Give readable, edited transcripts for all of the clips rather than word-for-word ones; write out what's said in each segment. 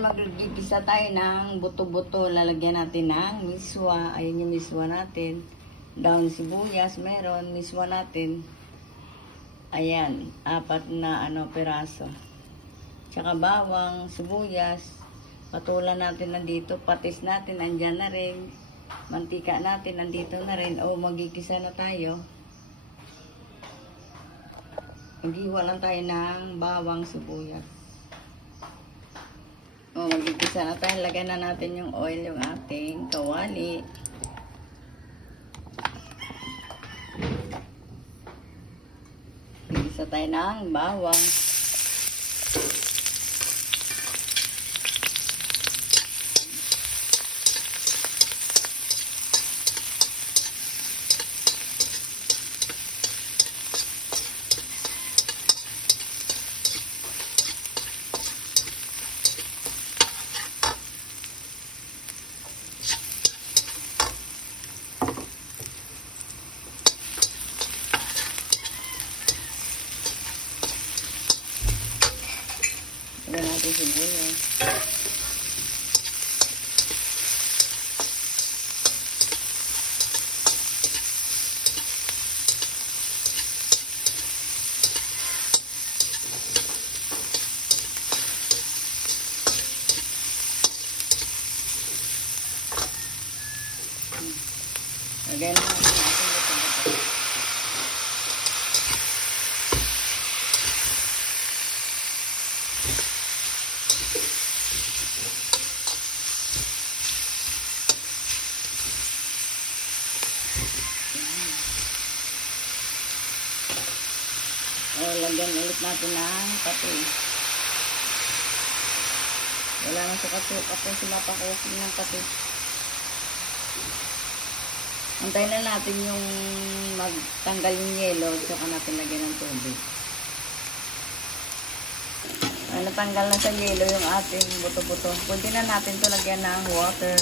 Ayan, magigisa tayo ng buto-buto. Lalagyan natin ng miswa. Ayan yung miswa natin. Daon sibuyas, meron. Miswa natin. Ayan, 4 na peraso. Tsaka bawang, sibuyas. Patulan natin nandito. Patis natin, andyan na rin. Mantika natin, nandito na rin. O, magigisa na tayo. Maghiwa lang tayo ng bawang, sibuyas. O, magigisa na tayo. Lagyan na natin yung oil, yung ating kawali. Magigisa tayo ng bawang. Lagyan natin sibuyas. Lagyan natin buto-buto. O, lagyan ulit natin ng patis. Wala nang sukat-sukat yung sinapakusin ng patis. Antayin na natin yung magtanggal yung yelo, tsaka natin lagyan ng tubig. Natanggal na sa yelo yung ating buto-buto. Pwede na natin ito lagyan ng water.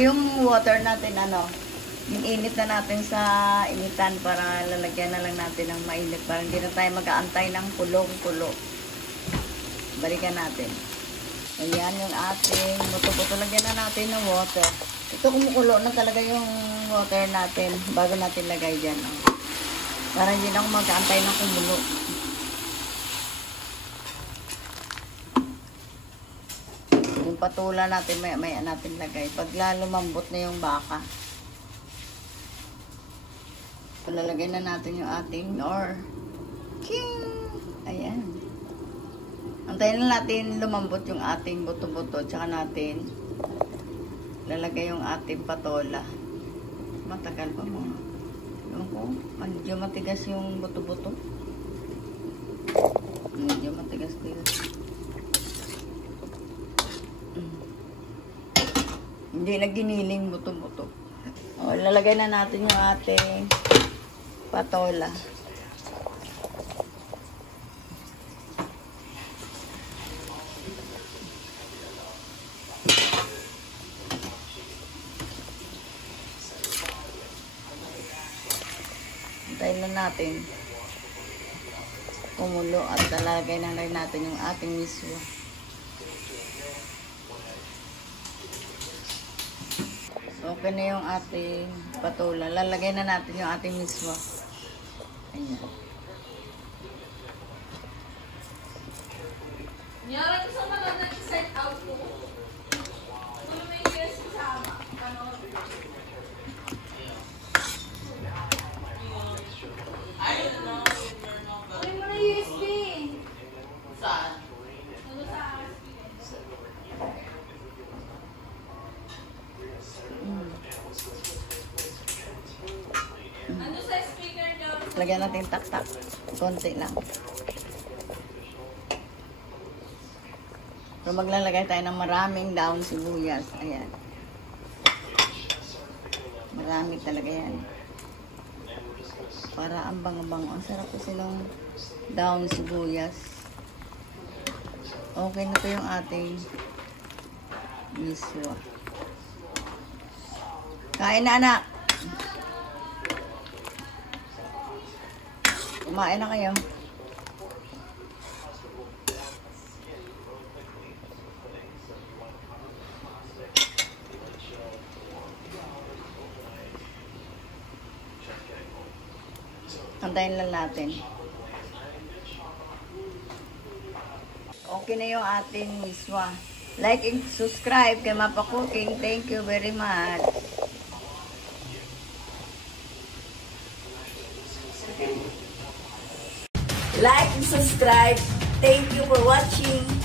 Yung water natin, init na natin sa initan para lalagyan na lang natin ng mainit para hindi na tayo mag-aantay ng kulong-kulo. Balikan natin. Ayan yung ating buto-buto. Lagyan na natin ng water. Ito kumukulo na talaga yung water natin bago natin lagay dyan. Para hindi na ako mag-aantay ng kumulo. Yung patula natin, maya natin lagay. Pag lumambot na yung baka. Palalagay na natin yung ating King! Ayan. Antayin na natin lumambot yung ating buto-buto. Tsaka natin lalagay yung ating patola. Matagal pa mo. Yung ko, medyo matigas yung buto-buto. Medyo matigas-tigas. Hindi na giniling buto-buto. O, lalagay na natin yung ating patola. Hintayin na natin kumulo at lalagay na rin natin yung ating miswa. Okay na yung ating patola. Lalagay na natin yung ating miswa. Ayan. Nyara sa mga nag-set out ko. Kung may yes sama. I don't know. Kunin mo na USB. Saan? Ano sa ano sa speaker daw? Lagyan natin tak-tak. Konti lang. So, maglalagay tayo ng maraming daon sibuyas. Ayan. Marami talaga yan. Para ang bang-bang. Ang sarap kasi ng daon sibuyas. Okay na po yung ating miswa. Kain na, anak. Kumain na kayo. Antayin lang natin. Okay na yung ating miswa. Like and subscribe kay Mapa Cooking. Thank you very much. Like and subscribe. Thank you for watching.